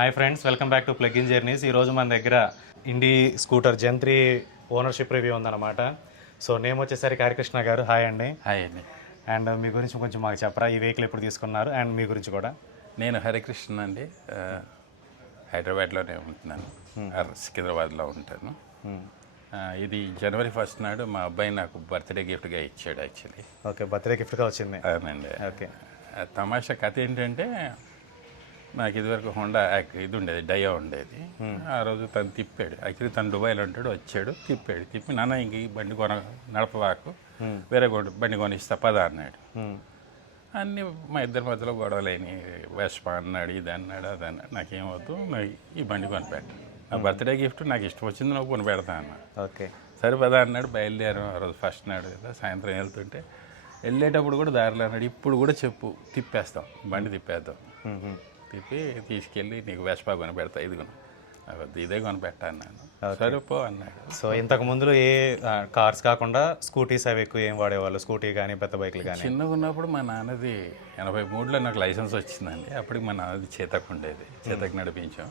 Hi friends, welcome back to plug in journeys. ఈరోజు మన దగ్గర ఇండి స్కూటర్ జెన్3 ఓనర్షిప్ రివ్యూ ఉందన్నమాట. సో నేమ్ వచ్చేసరికి హరికృష్ణ గారు. హాయ్ అండి. హాయ్ అండి. అండ్ మీ గురించి కొంచెం మాకు చెప్పరా, ఈ వెహికల్ ఎప్పుడు తీసుకున్నారు అండ్ మీ గురించి కూడా. నేను హరికృష్ణ అండి, హైదరాబాద్లోనే ఉంటున్నాను, సికింద్రాబాద్లో ఉంటాను. ఇది జనవరి 1 నాడు మా అబ్బాయి నాకు బర్త్డే గిఫ్ట్గా ఇచ్చాడు యాక్చువల్లీ. ఓకే, బర్త్డే గిఫ్ట్గా వచ్చింది. అవునండి. ఓకే. తమాషా కథ ఏంటంటే, నాకు ఇదివరకు హోండా ఇది ఉండేది, డయో ఉండేది. ఆ రోజు తను తిప్పాడు. యాక్చువల్లీ తను దుబాయ్లో ఉంటాడు, వచ్చాడు, తిప్పి నాన్న ఇంక ఈ బండి నడపవాకు, వేరే బండి కొనిస్తా పదా అన్నాడు. అన్నీ మా ఇద్దరి మధ్యలో గొడవలేని, వెస్పా అన్నాడు, ఇది అన్నాడు, అది అన్నాడు. నాకేమవుతూ ఈ బండి కొనిపెట్టాను. నా బర్త్డే గిఫ్ట్ నాకు ఇష్టం వచ్చింది, నువ్వు కొనిపెడతా అన్నా. ఓకే, సరే పదా అన్నాడు. బయలుదేరాం. ఆ రోజు 1 నాడు కదా, సాయంత్రం వెళ్తుంటే వెళ్ళేటప్పుడు కూడా దారిలో అన్నాడు, ఇప్పుడు కూడా చెప్పు, తిప్పేస్తాం, బండి తిప్పేద్దాం, తిప్పి తీసుకెళ్ళి నీకు వెస్పా కొనిపెడతా, ఇది ఇదే కొనిపెట్టా అన్నాను. సరే పో అన్నాడు. సో ఇంతకు ముందు ఏ కార్స్ కాకుండా స్కూటీస్ అవి ఎక్కువ ఏం వాడేవాళ్ళు? స్కూటీ కానీ పెద్ద బైక్లు కానీ? చిన్నగా ఉన్నప్పుడు మా నాన్నది 83లో నాకు లైసెన్స్ వచ్చిందండి. అప్పటికి మా నాన్నది చేతక్ ఉండేది, చేతక్ నడిపించాం.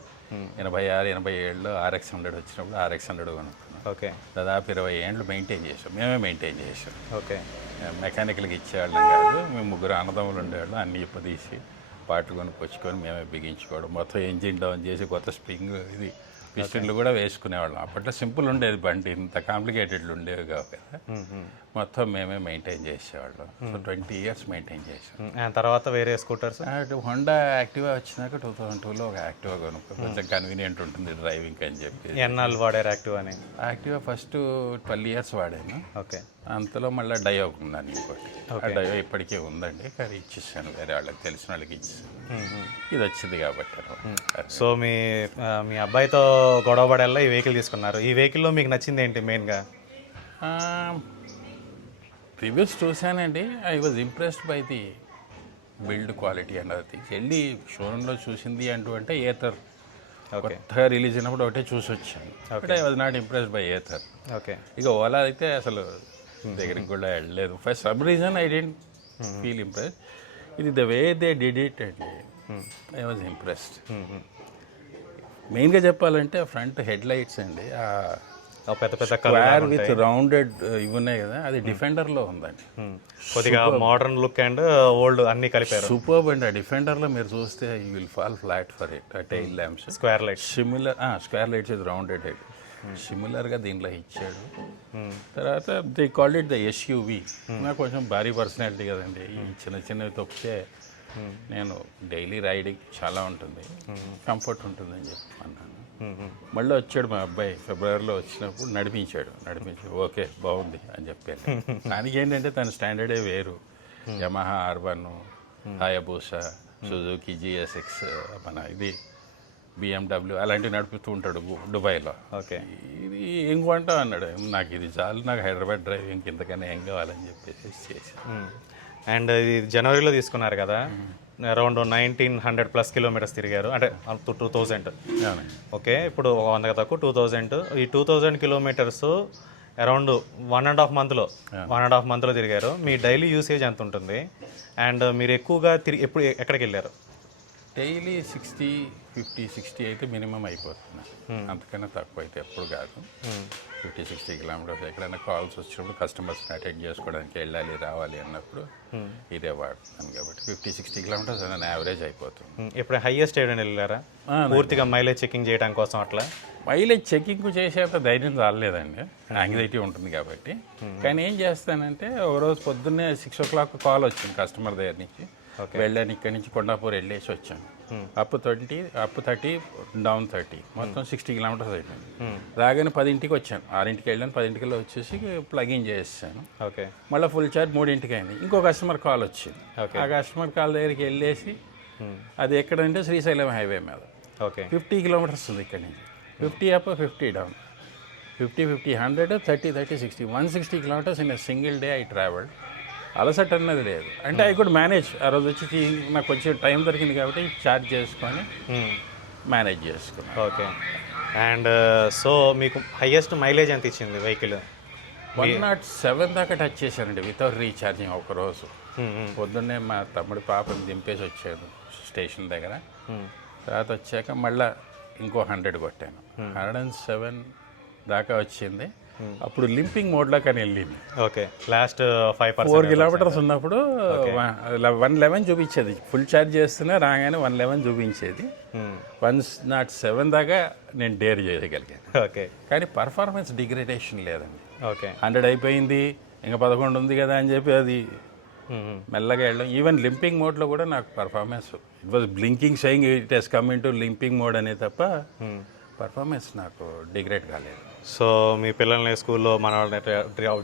86, 87లో RX 100 వచ్చినప్పుడు RX 100 కొనుక్కున్నాం. ఓకే. దాదాపు 20 ఏళ్ళు మెయింటైన్ చేసాం, మేమే మెయింటైన్ చేసాం. ఓకే. మెకానికల్కి ఇచ్చేవాళ్ళం కాదు, మేము 3 అన్నదమ్ములు ఉండేవాళ్ళం. అన్ని ఇప్పదీసి పాటలు కొనుక్కొచ్చుకొని మేమే బిగించుకోవడం, మొత్తం ఇంజిన్ డౌన్ చేసి కొత్త స్ప్రింగ్ ఇది పిస్టన్లు కూడా వేసుకునేవాళ్ళం. అప్పట్లో సింపుల్ ఉండేది బండి, ఇంత కాంప్లికేటెడ్లు ఉండేవి కావు కదా. మొత్తం మేమే మెయింటైన్ చేసేవాళ్ళం. సో 20 ఇయర్స్ మెయింటైన్ చేసాం. తర్వాత వేరే స్కూటర్స్? హోండా యాక్టివా వచ్చినాక 2002లో ఒక యాక్టివా కొనుక్కో, కొంచెం కన్వీనియంట్ ఉంటుంది డ్రైవింగ్ అని చెప్పి. ఎన్నాళ్ళు వాడారు యాక్టివా అని? యాక్టివా ఫస్ట్ 12 ఇయర్స్ వాడాను. ఓకే. అంతలో మళ్ళీ డయో ఉందని ఇంకోటి. ఆ డయో ఇప్పటికే ఉందండి, కానీ ఇచ్చేసాను, వేరే వాళ్ళకి తెలిసిన వాళ్ళకి ఇచ్చేసాను. ఇది వచ్చింది కాబట్టి. సో మీ అబ్బాయితో గొడవ పడేలా ఈ వెహికల్ తీసుకున్నారు. ఈ వెహికల్లో మీకు నచ్చింది ఏంటి మెయిన్గా? రివ్యూస్ చూశానండి. I was impressed by the build quality and other things. వెళ్ళి షోరూంలో చూసింది అంటే ఏథర్ కొత్తగా రిలీజ్ అయినప్పుడు ఒకటే చూసి వచ్చాను. But I was not impressed by Ather. Okay. ఇక ఓలా అయితే అసలు దగ్గరికి కూడా వెళ్ళలేదు. For some reason I didn't feel impressed. ఇది the way they did it అండి, ఐ వాజ్ ఇంప్రెస్డ్. మెయిన్గా చెప్పాలంటే ఫ్రంట్ హెడ్ లైట్స్ అండి, పెద్ద పెద్ద స్క్వేర్ విత్ రౌండెడ్ ఇవి ఉన్నాయి కదా, అది డిఫెండర్లో ఉందండి. కొద్దిగా మోడర్న్ లుక్ అండ్ ఓల్డ్ అన్ని కలిపారు. సూపర్బ్ అండి. ఆ డిఫెండర్లో మీరు చూస్తే you will fall flat for it. ఆ tail lamps square lights similar, square lights with rounded head సిమిలర్గా దీంట్లో ఇచ్చాడు. తర్వాత they called it the SUV. నాకు కొంచెం భారీ పర్సనాలిటీ కదండి, ఈ చిన్నవి తొక్కితే నేను డైలీ రైడింగ్ చాలా ఉంటుంది, కంఫర్ట్ ఉంటుందని చెప్పి అన్నాను. మళ్ళీ వచ్చాడు మా అబ్బాయి, ఫిబ్రవరిలో వచ్చినప్పుడు నడిపించి ఓకే బాగుంది అని చెప్పాను. దానికి ఏంటంటే తన స్టాండర్డే వేరు. యమహా R1, హయాబూసా, సుజుకి GSX, మన ఇది BMW అలాంటివి నడుపుతూ ఉంటాడు దుబాయ్లో. ఓకే. ఇది ఏం కొంటావు అన్నాడు. నాకు ఇది చాలు, నాకు హైదరాబాద్ డ్రైవింగ్ ఇంతకన్నా ఏం కావాలని చెప్పేసి చేసి. అండ్ ఇది జనవరిలో తీసుకున్నారు కదా, అరౌండ్ 1900+ కిలోమీటర్స్ తిరిగారు, అంటే 2000. ఓకే. ఇప్పుడు 100 తక్కువ 2000. ఈ 2000 కిలోమీటర్స్ అరౌండ్ 1.5 మంత్లో తిరిగారు. మీ డైలీ యూసేజ్ ఎంత ఉంటుంది? అండ్ మీరు ఎక్కువగా ఎప్పుడు ఎక్కడికి వెళ్ళారు? డైలీ 50-60 అయితే మినిమం అయిపోతుంది, అంతకన్నా తక్కువ అయితే ఎప్పుడు కాదు. 50-60 కిలోమీటర్స్. ఎక్కడైనా కాల్స్ వచ్చినప్పుడు కస్టమర్స్ని అటెండ్ చేసుకోవడానికి వెళ్ళాలి రావాలి అన్నప్పుడు ఇదే వాడుతున్నాను కాబట్టి 50-60 కిలోమీటర్స్ అని యావరేజ్ అయిపోతుంది. ఇప్పుడు హైయెస్ట్ ఏదైనా వెళ్ళారా పూర్తిగా మైలేజ్ చెకింగ్ చేయడం కోసం? అట్లా మైలేజ్ చెకింగ్ చేసేంత ధైర్యం రాలేదండి, యాంగ్జైటీ ఉంటుంది కాబట్టి. కానీ ఏం చేస్తానంటే, ఒకరోజు పొద్దున్నే 6 o'clock కాల్ వచ్చింది కస్టమర్ దగ్గర నుంచి. వెళ్ళాను, ఇక్కడి నుంచి కొండాపూర్ వెళ్ళేసి వచ్చాను. అప్ 30 డౌన్ 30, మొత్తం 60 కిలోమీటర్స్ అయిపోయింది. రాగానే 10ంటికి వచ్చాను, 6ంటికి వెళ్ళాను, 10ంటికల్లా వచ్చేసి ప్లగిన్ చేసేసాను. ఓకే. మళ్ళీ ఫుల్ ఛార్జ్ 3ంటికి అయింది. ఇంకో కస్టమర్ కాల్ వచ్చింది. ఆ కస్టమర్ కాల్ దగ్గరికి వెళ్ళేసి, అది ఎక్కడంటే శ్రీశైలం హైవే మీద. ఓకే. 50 కిలోమీటర్స్ ఉంది ఇక్కడి నుంచి. 50 up 50 down, 50, 100, 30, 60, 160 kilometres in a single day I travelled. అలసట అన్నది లేదు. అంటే ఐ కుడ్ మేనేజ్. ఆ రోజు వచ్చి నాకు కొంచెం టైం దొరికింది కాబట్టి ఛార్జ్ చేసుకొని మేనేజ్ చేసుకున్నాను. ఓకే. అండ్ సో మీకు హైయెస్ట్ మైలేజ్ ఎంత ఇచ్చింది వెహికల్? 107 దాకా టచ్ చేశానండి వితౌట్ రీఛార్జింగ్ ఒకరోజు. పొద్దున్నే మా తమ్ముడి పాపని దింపేసి వచ్చాడు స్టేషన్ దగ్గర. తర్వాత వచ్చాక మళ్ళీ ఇంకో 100 కొట్టాను. 107 దాకా వచ్చింది. అప్పుడు లింపింగ్ మోడ్లోకి అని వెళ్ళింది. Okay, last 5%. 4 కిలోమీటర్స్ ఉన్నప్పుడు 111 చూపించేది. ఫుల్ ఛార్జ్ చేస్తున్నా రాగానే 111 చూపించేది. 107 దాకా నేను డేర్ చేయగలిగాను. ఓకే, కానీ పర్ఫార్మెన్స్ డిగ్రేడేషన్ లేదండి. ఓకే. 100 అయిపోయింది, ఇంకా 11 ఉంది కదా అని చెప్పి అది మెల్లగా వెళ్ళడం. ఈవెన్ లింపింగ్ మోడ్లో కూడా నాకు performance it was blinking saying it has come in to limping mode అనే తప్ప పర్ఫార్మెన్స్ నాకు డిగ్రేడ్ కాలేదు. సో మీ పిల్లల్ని స్కూల్లో మన వాళ్ళని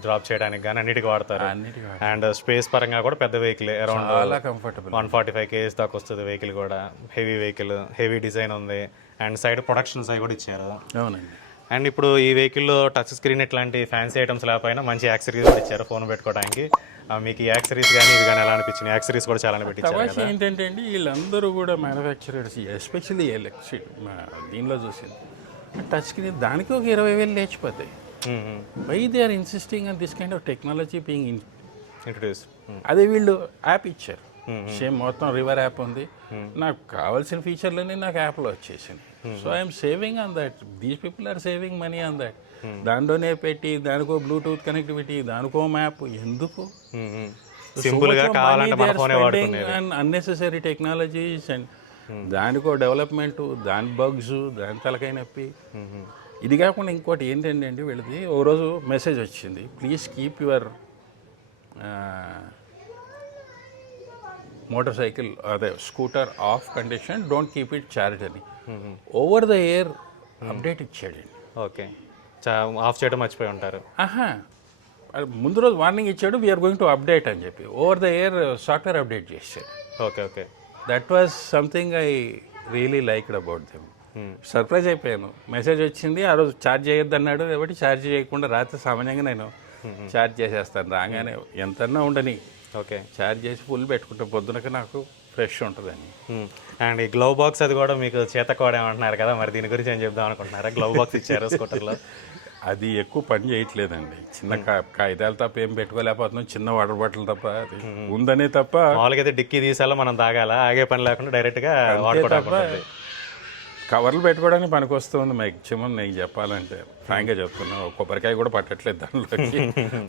డ్రాప్ చేయడానికి కానీ అన్నిటికీ వాడతారు. అన్నిటికీ అండ్ స్పేస్ పరంగా కూడా పెద్ద వెహికల్, అరౌండ్ చాలా కంఫర్టబుల్. 145 kgs దాకా వస్తుంది వెహికల్ కూడా. హెవీ వెహికల్, హెవీ డిజైన్ ఉంది. అండ్ సైడ్ ప్రొడక్షన్స్ అవి కూడా ఇచ్చారు. అవునండి. అండ్ ఇప్పుడు ఈ వెహికల్లో టచ్ స్క్రీన్ ఇట్లాంటి ఫ్యాన్సీ ఐటమ్స్ లేకపోయినా మంచి యాక్సరీస్ కూడా ఇచ్చారు ఫోన్ పెట్టుకోవడానికి. మీకు ఈ యాక్సరీస్ కానీ ఇవి కానీ ఎలా అనిపించింది? యాక్సరీస్ కూడా చాలా పెట్టించారు తమాషా ఏంటంటే అండి, వీళ్ళందరూ కూడా మ్యానుఫ్యాక్చరర్స్, ఎస్పెషల్లీ ఎలక్ట్రిక్ దీనిలో చూసింది టచ్ స్క్రీన్ దానికి ఒక 20,000 లేచిపోతాయి. Why they are insisting on this kind of technology being introduce. అదే వీళ్ళు యాప్ ఇచ్చారు. సేమ్ మొత్తం రివర్ యాప్ ఉంది. నాకు కావాల్సిన ఫీచర్లన్నీ నాకు యాప్లో వచ్చేసింది. So I'm saving on that. These people are saving money on that. దాంట్లోనే పెట్టి దానికో బ్లూటూత్ కనెక్టివిటీ, దానికో మ్యాప్, ఎందుకు సింపుల్గా కావాలంటే మన ఫోనే వాడుకునేది. అన్నెసెసరీ టెక్నాలజీస్ అండ్ దానికో డెవలప్మెంట్, దాని బగ్స్, దాని తలకాయ నొప్పి. ఇది కాకుండా ఇంకోటి ఏంటంటే అండి, వీళ్ళది ఓ రోజు మెసేజ్ వచ్చింది, please keep your motorcycle అదే scooter off condition, don't keep it charge అని. ఓవర్ ద ఎయిర్ అప్డేట్ ఇచ్చాడండి. ఓకే, ఆఫ్ చేయడం మర్చిపోయి ఉంటారు. ఆహా, ముందు రోజు వార్నింగ్ ఇచ్చాడు, వీఆర్ గోయింగ్ టు అప్డేట్ అని చెప్పి. Over the air software update చేశాడు. Okay, okay. That was something I really liked about them. Surprise అయిపోయాను. మెసేజ్ వచ్చింది, ఆ రోజు ఛార్జ్ చేయొద్దు అన్నాడు కాబట్టి ఛార్జ్ చేయకుండా రాత్రి సామాన్యంగా నేను ఛార్జ్ చేసేస్తాను. రాగానే ఎంతన్నా ఉండని ఓకే ఛార్జ్ చేసి ఫుల్ పెట్టుకుంటే పొద్దునక నాకు ఫ్రెష్ ఉంటుందని. అండ్ ఈ గ్లవ్ బాక్స్ అది కూడా మీకు చేతకోవడేమంటున్నారు కదా, మరి దీని గురించి ఏం చెప్దాం అనుకుంటున్నారా? గ్లవ్ బాక్స్ ఇచ్చారు స్కూటర్లో. అది ఎక్కువ పని చేయట్లేదండి. చిన్న కాగితాలు తప్ప ఏం పెట్టుకోలేకపోతున్నాం, చిన్న వాటర్ బాటిల్ తప్ప అది ఉందనే తప్ప. మామూలుగా అయితే డిక్కీ తీసేలా మనం తాగాల, ఆగే పని లేకుండా డైరెక్ట్గా వాడుకోవడానికి. కవర్లు పెట్టుకోవడానికి పనికి వస్తుంది మ్యాక్సిమం. నేను చెప్పాలంటే ఫ్రాంక్గా చెప్తున్నా, కొబ్బరికాయ కూడా పట్టట్లేదు దానిలోకి.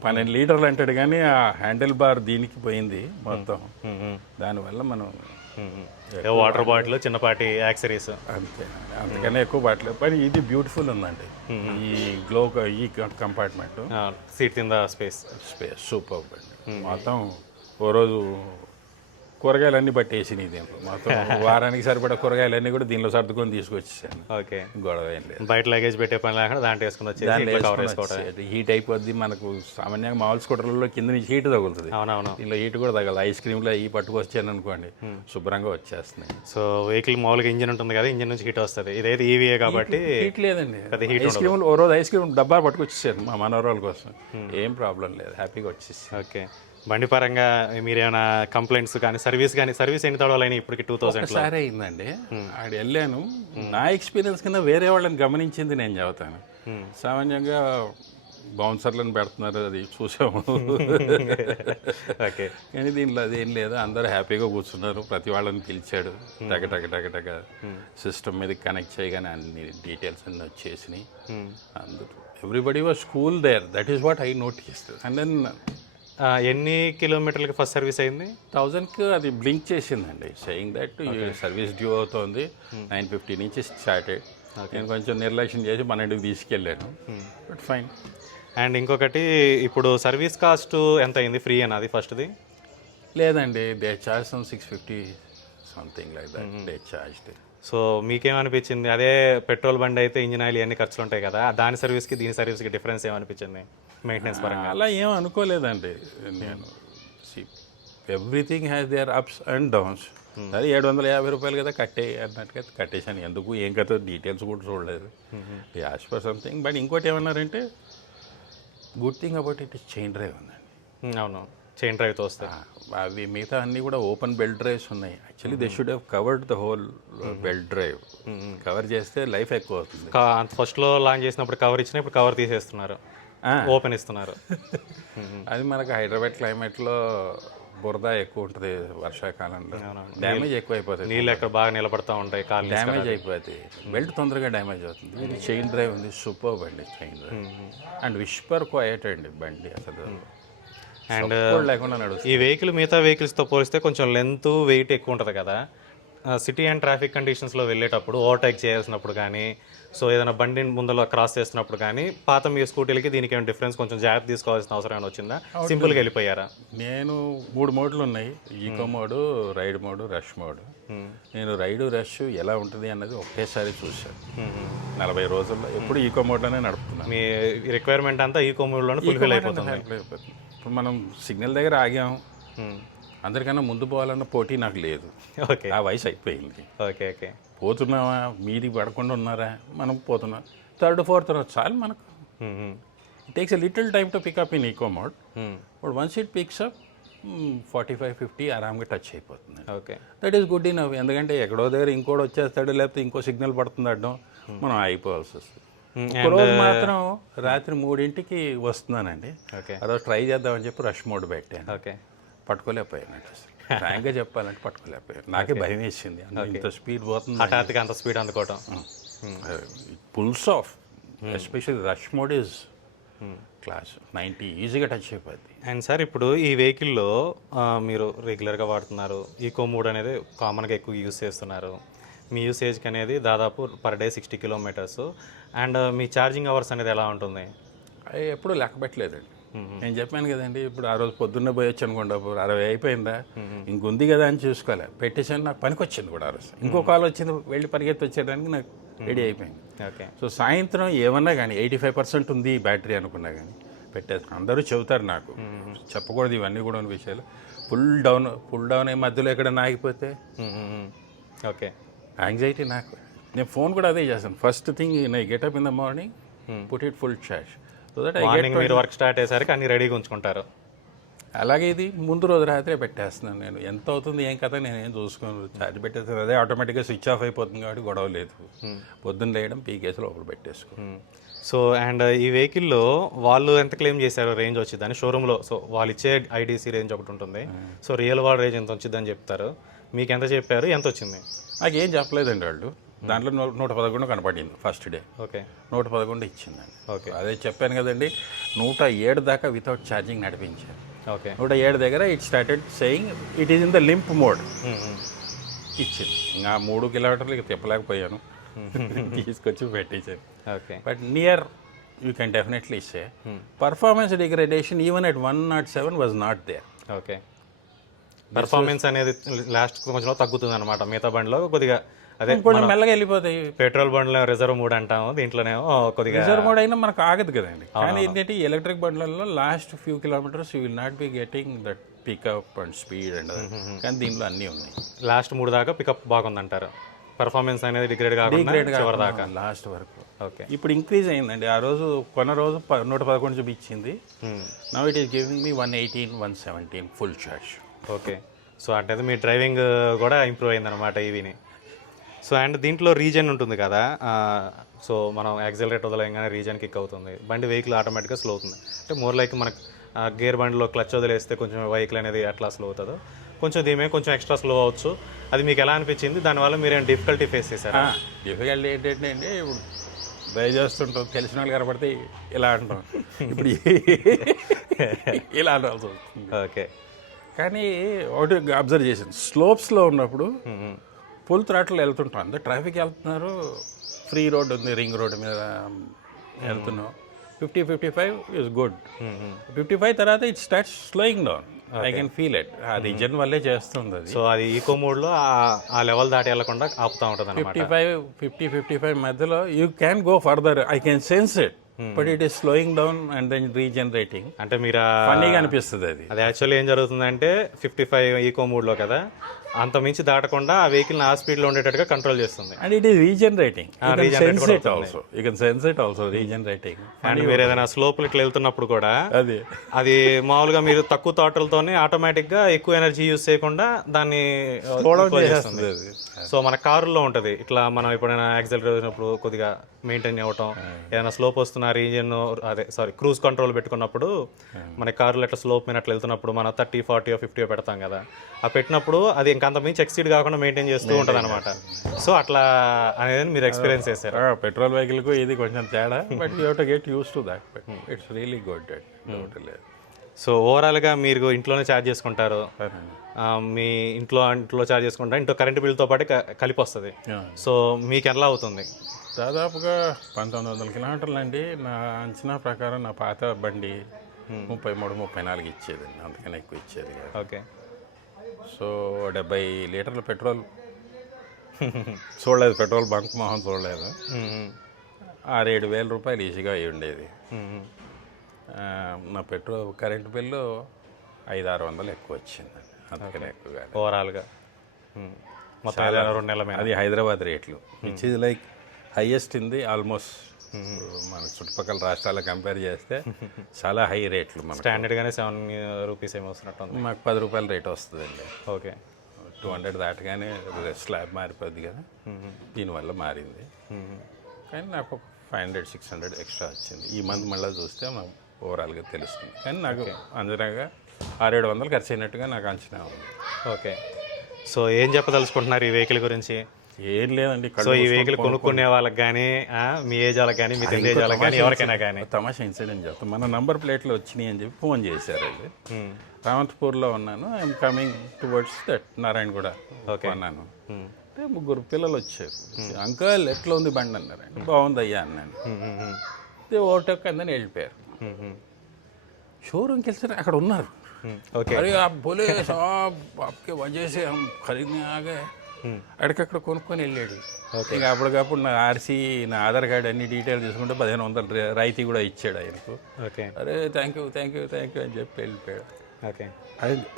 12 లీటర్లు అంటాడు కానీ ఆ హ్యాండిల్ బార్ దీనికి పోయింది మొత్తం. దానివల్ల మనం వాటర్ బాటిల్, చిన్నపాటి యాక్సరీస్ అంతే, అంతకన్నా ఎక్కువ బాటిల్. కానీ ఇది బ్యూటిఫుల్ ఉందండి ఈ ఈ కంపార్ట్మెంట్. సీట్ కింద స్పేస్ సూపర్ అండి. మొత్తం ఓ రోజు కూరగాయలన్నీ పట్టేసినాయి దీంట్లో. మొత్తం వారానికి సరిపడా కూరగాయలన్నీ కూడా దీనిలో సర్దుకొని తీసుకొచ్చేసాను. ఓకే, గొడవ ఏం లేదు. బయట లగేజ్ పెట్టే పని లేకుండా దాంట్లో వేసుకుని వచ్చేసి హీట్ అయిపోద్ది. మనకు సామాన్యంగా మామూలు స్కూటర్లలో కింద నుంచి హీట్ తగులుతుంది. అవునవును, దీనిలో హీట్ కూడా తగలదు. ఐస్ క్రీమ్లో ఈ పట్టుకొచ్చాను అనుకోండి, శుభ్రంగా వచ్చేస్తున్నాయి. సో వెహికల్ మామూలుగా ఇంజిన్ ఉంటుంది కదా, ఇంజిన్ నుంచి హీట్ వస్తుంది. ఇదైతే ఈవీఏ కాబట్టి హీట్ లేదండి. ఐస్ క్రీమ్ ఓ రోజు ఐస్ క్రీమ్ డబ్బా పట్టుకొచ్చేసాను మా మనవరాల కోసం. ఏం ప్రాబ్లం లేదు, హ్యాపీగా వచ్చేసి. ఓకే, బండి పరంగా మీరేమైనా కంప్లైంట్స్ కానీ సర్వీస్ ఎన్ని తడవాలని ఇప్పటికి 2000 సారీ అయిందండి. ఆడ వెళ్ళాను, నా ఎక్స్పీరియన్స్ కింద వేరే వాళ్ళని గమనించింది నేను చెబుతాను. సామాన్యంగా బౌన్సర్లను పెడుతున్నారు, అది చూసాము. ఓకే, కానీ దీనిలో అదేం లేదు. అందరూ హ్యాపీగా కూర్చున్నారు. ప్రతి వాళ్ళని పిలిచాడు, టక సిస్టమ్ మీద కనెక్ట్ చేయగానే అన్ని డీటెయిల్స్ అన్నీ వచ్చేసినాయి. అందరూ everybody was cool there. That is what I noticed. And then ఎన్ని కిలోమీటర్లకి ఫస్ట్ సర్వీస్ అయింది? 1000కి అది బ్లింక్ చేసిందండి, సెయింగ్ దట్ సర్వీస్ డ్యూ అవుతోంది. 950 నుంచి స్టార్టెడ్. నేను కొంచెం నిర్లక్ష్యం చేసి 12కి తీసుకెళ్ళాను, బట్ ఫైన్. అండ్ ఇంకొకటి, ఇప్పుడు సర్వీస్ కాస్ట్ ఎంత అయింది? ఫ్రీ అన్నది ఫస్ట్ది? లేదండి, they charge some 650 something like that they charged. So మీకేమనిపించింది? అదే పెట్రోల్ బండి అయితే ఇంజిన్ ఆయిల్ ఇవన్నీ ఖర్చులు ఉంటాయి కదా, దాని సర్వీస్కి దీని సర్వీస్కి డిఫరెన్స్ ఏమనిపించింది మెయింటెనెన్స్ పరంగా? అలా ఏం అనుకోలేదండి నేను. Everything has their ups and downs. అది 750 రూపాయలు కదా అన్నట్టుగా కట్టేశాను. ఎందుకు ఏం కదా డీటెయిల్స్ కూడా చూడలేదు. As for something. బట్ ఇంకోటి ఏమన్నారంటే, good thing about it is chain drive ఉందండి. అవును, చైన్ డ్రైవ్తో వస్తాయి అవి. మిగతా అన్నీ కూడా ఓపెన్ బెల్ట్ డ్రైవ్స్ ఉన్నాయి. Actually they should have covered the whole belt drive. Cover చేస్తే లైఫ్ ఎక్కువ అవుతుంది. ఫస్ట్లో లాంచ్ చేసినప్పుడు కవర్ ఇచ్చినా ఇప్పుడు కవర్ తీసేస్తున్నారు, ఓపెన్ ఇస్తున్నారు. అది మనకు హైదరాబాద్ క్లైమేట్లో బురద ఎక్కువ ఉంటుంది వర్షాకాలంలో, డ్యామేజ్ ఎక్కువ అయిపోతుంది, నీళ్ళు ఎక్కడ బాగా నిలబడతా ఉంటాయి, కాళ్ళు డ్యామేజ్ అయిపోతుంది, బెల్ట్ తొందరగా డ్యామేజ్ అవుతుంది. ఇది చైన్ డ్రైవ్ ఉంది, సూపర్ బండి chain drive and whisper quiet అండి బండి, అసలు అండ్ లేకుండా నడుస్తుంది. ఈ వెహికల్ మిగతా వెహికల్స్తో పోలిస్తే కొంచెం లెంత్ వెయిట్ ఎక్కువ ఉంటుంది కదా. సిటీ అండ్ ట్రాఫిక్ కండిషన్స్లో వెళ్ళేటప్పుడు ఓవర్టేక్ చేయాల్సినప్పుడు కానీ, సో ఏదైనా బండి ముందర క్రాస్ చేస్తున్నప్పుడు కానీ పాత మీ స్కూటీలకి దీనికి ఏమైనా డిఫరెన్స్, కొంచెం జాగ్రత్త తీసుకోవాల్సిన అవసరం ఏమైనా వచ్చిందా, సింపుల్గా వెళ్ళిపోయారా? నేను 3 మోడ్లు ఉన్నాయి, eco mode, ride mode, rush mode. నేను రైడ్ రష్ ఎలా ఉంటుంది అన్నది ఒకేసారి చూశాను 40 రోజుల్లో. ఎప్పుడు ఈకో మోడ్లోనే నడుపుతున్నాను. మీ రిక్వైర్మెంట్ అంతా ఈకో మోడ్లోనే ఫుల్ఫిల్ అయిపోతుంది. ఇప్పుడు మనం సిగ్నల్ దగ్గర ఆగాం, అందరికన్నా ముందు పోవాలన్న పోటీ నాకు లేదు. ఓకే, ఆ వయసు అయిపోయింది. Okay okay. పోతున్నావా, మీది పడకుండా ఉన్నారా, మనం పోతున్నాం, 3rd 4th చాలు మనకు. It takes a little time to pick up in eco mode, but once it picks up 45-50 ఆరామ్గా టచ్ అయిపోతుంది. Okay, that is good enough. ఎందుకంటే ఎక్కడో దగ్గర ఇంకోటి వచ్చేస్తాడు, లేకపోతే ఇంకో సిగ్నల్ పడుతుంది అడ్డం, మనం అయిపోవాల్సి వస్తుంది. ఒకరోజు మాత్రం రాత్రి 3ంటికి వస్తున్నానండి, ఆ రోజు ట్రై చేద్దామని చెప్పి రష్ మోడ్ పెట్టాను. ఓకే, పట్టుకోలేకపోయాను. అసలు ఫ్రాంక్గా చెప్పాలంటే పట్టుకోలేకపోయాను. నాకే భయం వేసింది, ఇంత స్పీడ్ పోతుంది, హఠాత్తుగా అంత స్పీడ్ అందుకోవటం. Pulls off, especially rush mode is class 90 ఈజీగా టచ్ అయిపోద్ది. అండ్ సార్, ఇప్పుడు ఈ వెహికల్లో మీరు రెగ్యులర్గా వాడుతున్నారు, ఈకో మోడ్ అనేది కామన్గా ఎక్కువ యూస్ చేస్తున్నారు. మీ యూసేజ్కి అనేది దాదాపు per day 60 kilometres. And me charging hours అనేది ఎలా ఉంటుంది? అవి ఎప్పుడు లెక్క పెట్టలేదండి. నేను చెప్పాను కదండి, ఇప్పుడు ఆ రోజు పొద్దున్నే పోయొచ్చు అనుకోండి, 60 అయిపోయిందా, ఇంకొంది కదా అని చూసుకోవాలి, పెట్టేసాను. నాకు పనికి వచ్చింది కూడా ఆ రోజు. ఇంకో కాల్ వచ్చింది, వెళ్ళి పరిగెత్తి వచ్చేయడానికి నాకు రెడీ అయిపోయింది. ఓకే, సో సాయంత్రం ఏమన్నా కానీ 85% ఉంది బ్యాటరీ అనుకున్నా కానీ పెట్టేస్తాను. అందరూ చెబుతారు, నాకు చెప్పకూడదు ఇవన్నీ కూడా ఉన్న విషయాలు. ఫుల్ డౌన్ అయ్యి మధ్యలో ఎక్కడన్నా ఆగిపోతే ఓకే, యాంగ్జైటీ నాకు. నేను ఫోన్ కూడా అదే చేస్తాను, ఫస్ట్ థింగ్ నేను get up in the morning put it full charge, so that morning మీరు వర్క్ స్టార్ట్ అయ్యేసరికి అన్ని రెడీగా ఉంచుకుంటారు. అలాగే ఇది ముందు రోజు రాత్రే పెట్టేస్తున్నాను. నేను ఎంత అవుతుంది ఏం కదా నేను ఏం చూసుకోను, ఛార్జ్ పెట్టేస్తాను, అదే ఆటోమేటిక్గా స్విచ్ ఆఫ్ అయిపోతుంది కాబట్టి గొడవ లేదు. పొద్దున్న లేయడం పీకేసి లోపల పెట్టేసుకో. సో అండ్ ఈ వెహికల్లో వాళ్ళు ఎంత క్లెయిమ్ చేశారు రేంజ్ వచ్చిందని షోరూంలో? సో వాళ్ళు ఇచ్చే ఐడీసీ రేంజ్ ఒకటి ఉంటుంది, సో రియల్ వాల్డ్ రేంజ్ ఎంత వచ్చిందని చెప్తారు. మీకు ఎంత చెప్పారు, ఎంత వచ్చింది? నాకేం చెప్పలేదండి వాళ్ళు. దాంట్లో 111 కనపడింది ఫస్ట్ డే. ఓకే, 111 ఇచ్చిందండి. ఓకే, అదే చెప్పాను కదండి, 107 దాకా వితౌట్ ఛార్జింగ్ నడిపించాను. ఓకే, 107 దగ్గర it started saying it is in the limp mode ఇచ్చింది. ఇంకా 3 కిలోమీటర్లు ఇక తిప్పలేకపోయాను, తీసుకొచ్చి పెట్టించాను. Okay, but near you can definitely say performance degradation even at 107 was not there. Okay, performance అనేది లాస్ట్ కొంచెం తగ్గుతుంది అనమాట. మిగతా బండిలో కొద్దిగా అదే కొంచెం మెల్లగా వెళ్ళిపోతాయి. పెట్రోల్ బండ్లో రిజర్వ్ మోడ్ అంటాము, దీంట్లోనేమో కొద్దిగా రిజర్వ్ మోడ్ అయినా మనకు ఆగదు కదండి. కానీ ఏంటంటే ఎలక్ట్రిక్ బండ్లలో last few kilometers you will not be getting that pickup and speed and కానీ దీంట్లో అన్నీ ఉన్నాయి. లాస్ట్ 3 దాకా పికప్ బాగుందంటారు, పర్ఫార్మెన్స్ అనేది డిగ్రేడ్ కాకుండా దాకా లాస్ట్ వరకు. ఓకే, ఇప్పుడు ఇంక్రీజ్ అయిందండి. ఆ రోజు కొన్న రోజు 111 చూపించింది, now it is giving me 118, 117 full charge. Okay, so అంటే మీ డ్రైవింగ్ కూడా ఇంప్రూవ్ అయిందనమాట ఈవీని. సో అండ్ దీంట్లో రీజన్ ఉంటుంది కదా, సో మనం యాక్సిలరేట్ వదలగానే రీజన్ కిక్ అవుతుంది, బండి వెహికల్ ఆటోమేటిక్గా స్లో అవుతుంది. అంటే మోర్ లైక్ మనకు గేర్ బండిలో క్లచ్ వదిలేస్తే కొంచెం వెహికల్ అనేది ఎట్లా స్లో అవుతుందో కొంచెం దీమే కొంచెం ఎక్స్ట్రా స్లో అవ్వచ్చు. అది మీకు ఎలా అనిపించింది? దానివల్ల మీరు ఏం డిఫికల్టీ ఫేస్ చేశారా? డిఫికల్టీ ఏంటంటే అండి, ఇప్పుడు డ్రైవ్ చేస్తుంటాం, తెలిసిన వాళ్ళు కనపడితే ఇలా అంటాం, ఇప్పుడు ఇలా అనాల్సి వస్తుంది. ఓకే, కానీ ఒకటి అబ్జర్వ్ చేశాను, స్లోప్స్లో ఉన్నప్పుడు ఫుల్ థ్రాటిల్ వెళ్తుంటాం, అందరూ ట్రాఫిక్ వెళ్తున్నారు, ఫ్రీ రోడ్ ఉంది, రింగ్ రోడ్ మీద వెళ్తున్నాం, 50-55 ఈజ్ గుడ్. 55 తర్వాత it starts slowing down, I can feel it. ఆ రీజన్ వల్లే చేస్తుంది అది. సో అది ఈకో మోడ్లో ఆ లెవెల్ దాటి వెళ్ళకుండా ఆపుతూ ఉంటుంది అనమాట. 55 మధ్యలో you can go further, I can sense it, but it is slowing down and then regenerating. అంటే మీరు ఫన్నీగా అనిపిస్తుంది అది. అది యాక్చువల్లీ ఏం జరుగుతుందంటే 55 ఈకో మోడ్లో కదా, అంత మించి దాటకుండా ఆ వెహికల్ ఆ స్పీడ్ లో ఉండేటట్టుగా కంట్రోల్ చేస్తుంది. And it is regenerating. regenerate కూడా also you can sense it also regenerating. And మీరు ఏదైనా స్లోప్ ఇట్లా వెళ్తున్నప్పుడు కూడా అది అది మామూలుగా మీరు తక్కువ థాట్లతోనే ఆటోమేటిక్ గా ఎక్కువ ఎనర్జీ యూజ్ చేయకుండా దాన్ని equal చేస్తుంది. అది సో మన కారులో ఉంటది ఇట్లా, మనం ఎప్పుడైనా యాక్సిలేటర్ వేసినప్పుడు కొద్దిగా మెయింటైన్ అవ్వటం, ఏదైనా స్లోప్ వస్తున్న రీజియన్ క్రూజ్ కంట్రోల్ పెట్టుకున్నప్పుడు మన కారులో ఇట్లా స్లోప్ మీద అట్లా వెళ్తున్నప్పుడు మనం 30, 40, 50 పెడతాం కదా, ఆ పెట్టినప్పుడు అది ఇంకంత మించి ఎక్సీడ్ కాకుండా మెయింటైన్ చేస్తూ ఉంటుంది అనమాట. సో అట్లా అనేది మీరు ఎక్స్పీరియన్స్ చేశారు. పెట్రోల్ వెహికల్కు ఇది కొంచెం తేడా, but you have to get use to that. It's really good. లేదు. సో ఓవరాల్గా మీరు ఇంట్లోనే ఛార్జ్ చేసుకుంటారు, మీ ఇంట్లో ఛార్జ్ చేసుకుంటారు, ఇంట్లో కరెంట్ బిల్తో పాటు కలిపి వస్తుంది. సో మీకు ఎలా అవుతుంది? దాదాపుగా 1900 కిలోమీటర్లు అండి. నా అంచనా ప్రకారం నా పాత బండి 33, 34 ఇచ్చేదండి, అంతకన్నా ఎక్కువ ఇచ్చేది కాదు. ఓకే. సో 70 లీటర్ల పెట్రోల్ చూడలేదు, పెట్రోల్ బంక్ మొహం చూడలేదు. 6-7 వేల రూపాయలు ఈజీగా అయి ఉండేది. నా కరెంటు బిల్లు 500-600 ఎక్కువ వచ్చిందండి, అంతకన్నా ఎక్కువగా ఓవరాల్గా మొత్తం 2 నెలల మీద. అది హైదరాబాద్ రేట్లు, which is like highest in almost మన చుట్టుపక్కల రాష్ట్రాల కంపేర్ చేస్తే చాలా హై రేట్లు. మన స్టాండర్డ్గానే 7 రూపీస్ ఏమో వస్తున్నట్టు మాకు 10 రూపాయల రేట్ వస్తుందండి. ఓకే. 200 దాటగానే స్లాబ్ మారిపోద్ది కదా, దీనివల్ల మారింది. కానీ నాకు 500-600 ఎక్స్ట్రా వచ్చింది. ఈ మంత్ మళ్ళీ చూస్తే మాకు ఓవరాల్గా తెలుస్తుంది. కానీ నాకు అంచనాగా 600-700 ఖర్చు అయినట్టుగా నాకు అంచనా ఉంది. ఓకే. సో ఏం చెప్పదలుచుకుంటున్నారు ఈ వెహికల్ గురించి? ఏం లేదండి. సో ఈ వెహికల్ కొనుక్కునే వాళ్ళకి కానీ, మీ ఏజ్ వాళ్ళకి కానీ, మీ తెలియ ఏజ్ వాళ్ళకి కానీ, ఎవరికైనా కానీ తమాషా ఇన్సిడెంట్ చెప్తాం. మన నంబర్ ప్లేట్లు వచ్చినాయి అని చెప్పి ఫోన్ చేశారు వాళ్ళు. రామంతపూర్లో ఉన్నాను, I'm coming towards that Narayanguda అన్నాను. అంటే 3 పిల్లలు వచ్చారు. అంకల్ ఎట్లా ఉంది బండి అన్నారండి. బాగుంది అయ్యా అన్నాను. ఓవర్టేక్ అందని వెళ్ళిపోయారు. షోరూమ్కి వెళ్తే అక్కడ ఉన్నారు. అరే బోలే సాబ్ ఆప్కే వజహ సే హమ్ ఖరీదనే ఆ గయే. అక్కడికక్కడ కొనుక్కొని వెళ్ళాడు. ఇంకా అప్పటికప్పుడు నా ఆర్సీ, నా ఆధార్ కార్డు అన్ని డీటెయిల్స్ తీసుకుంటే 1500 రాయితీ కూడా ఇచ్చాడు ఆయనకు. అరే థ్యాంక్ యూ అని చెప్పి వెళ్ళిపోయాడు.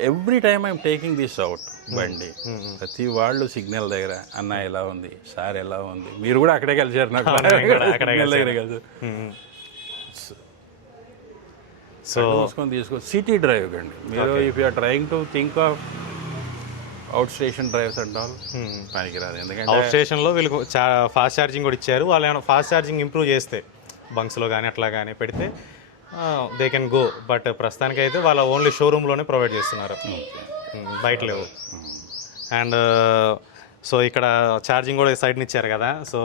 Every time I'm taking this out బండి. ప్రతి వాళ్ళు సిగ్నల్ దగ్గర అన్న ఎలా ఉంది, సార్ ఎలా ఉంది, మీరు కూడా అక్కడే కలిసారు నాకు దగ్గర కలిసి. సో తీసుకో సిటీ డ్రైవ్ కండి మీరు. If you're trying to think of out station drives and all పనికిరాదు. ఎందుకంటే అవుట్ స్టేషన్లో వీళ్ళు ఫాస్ట్ ఛార్జింగ్ కూడా ఇచ్చారు. వాళ్ళు ఏమైనా ఫాస్ట్ ఛార్జింగ్ ఇంప్రూవ్ చేస్తే బంక్స్లో కానీ అట్లా కానీ పెడితే దే కెన్ గో. బట్ ప్రస్తుతానికి అయితే వాళ్ళ ఓన్లీ షోరూంలోనే ప్రొవైడ్ చేస్తున్నారు, బయట లేవు. అండ్ సో ఇక్కడ ఛార్జింగ్ కూడా సైడ్ని ఇచ్చారు కదా, సో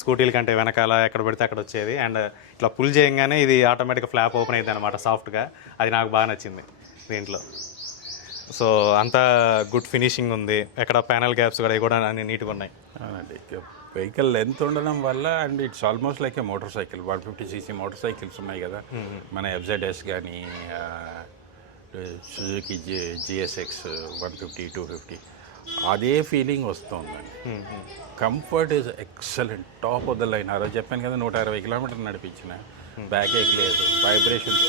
స్కూటీల కంటే వెనకాల ఎక్కడ పెడితే అక్కడ వచ్చేది. అండ్ ఇట్లా పుల్ చేయగానే ఇది ఆటోమేటిక్గా ఫ్లాప్ ఓపెన్ అయింది అనమాట సాఫ్ట్గా. అది నాకు బాగా నచ్చింది దీంట్లో. సో అంతా గుడ్ ఫినిషింగ్ ఉంది, ఎక్కడ ప్యానల్ గ్యాప్స్ కూడా అన్ని నీట్గా ఉన్నాయి. వెహికల్ లెంత్ ఉండడం వల్ల, and it's almost like A motor cycle. 150cc motor cycles ఉన్నాయి కదా మన FZS కానీ, సుజుకి GSX 150, 250, అదే ఫీలింగ్ వస్తుందండి. Comfort is excellent, top of the line. ఆ రోజు చెప్పాను కదా 160 కిలోమీటర్లు నడిపించిన, బ్యాక్ ఏక్ లేదు, వైబ్రేషన్స్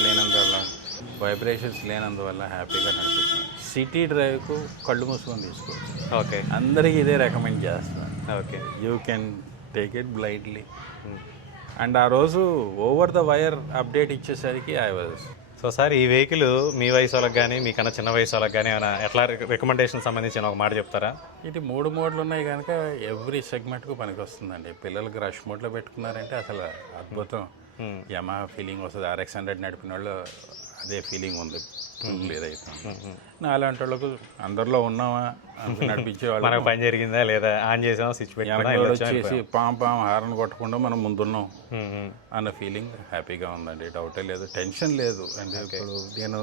లేనందువల్ల హ్యాపీగా నడిపించాను. సిటీ డ్రైవ్కు కళ్ళు మూసుకొని తీసుకోవచ్చు. ఓకే, అందరికీ ఇదే రికమెండ్ చేస్తాను. Okay, you can take it blindly. And ఆ రోజు ఓవర్ ద వైర్ అప్డేట్ ఇచ్చేసరికి ఐ వాజ్. సో సార్, ఈ వెహికల్ మీ వయసు వాళ్ళకి కానీ, మీకన్నా చిన్న వయసు వాళ్ళకి కానీ ఏమైనా ఎట్లా రికమెండేషన్ సంబంధించిన ఒక మాట చెప్తారా? ఇది 3 మోడ్లు ఉన్నాయి కనుక ఎవ్రీ సెగ్మెంట్కు పనికి వస్తుందండి. పిల్లలకి రష్ మోడ్లో పెట్టుకున్నారంటే అసలు అద్భుతం. యమహా ఫీలింగ్ వస్తుంది. RX-100 నడిపిన వాళ్ళు అదే ఫీలింగ్ ఉంది, ఏదైతే. నా అలాంటి వాళ్ళకు అందరిలో ఉన్నామా నడిపించే వాళ్ళు, మనకు పని జరిగిందా లేదా, ఆన్ చేసామా, స్విచ్ వచ్చేసి పాం హారన్ కొట్టకుండా మనం ముందున్నాం అన్న ఫీలింగ్ హ్యాపీగా ఉందండి. డౌటే లేదు, టెన్షన్ లేదు. అంటే ఇప్పుడు నేను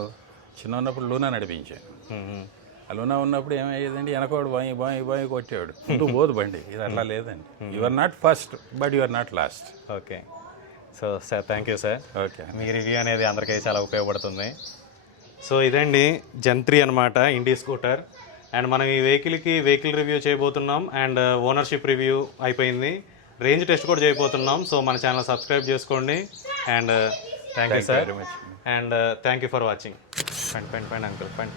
చిన్న ఉన్నప్పుడు లూనా నడిపించాను. ఆ లూనా ఉన్నప్పుడు ఏమయ్యేదండి, వెనకవాడు బాయ్ కొట్టేవాడు, ముందు పోదు బండి. ఇది అట్లా లేదండి. You are not first but you are not last. Okay. So sir, thank you sir. Okay, మీ రివ్యూ అనేది అందరికీ చాలా ఉపయోగపడుతుంది. సో ఇదండి జెన్3 అనమాట, ఇండి స్కూటర్. అండ్ మనం ఈ వెహికల్ రివ్యూ చేయబోతున్నాం. అండ్ ఓనర్షిప్ రివ్యూ అయిపోయింది, రేంజ్ టెస్ట్ కూడా చేయబోతున్నాం. సో మన ఛానల్ సబ్స్క్రైబ్ చేసుకోండి. And thank you sir. And thank you for watching. Pend uncle pend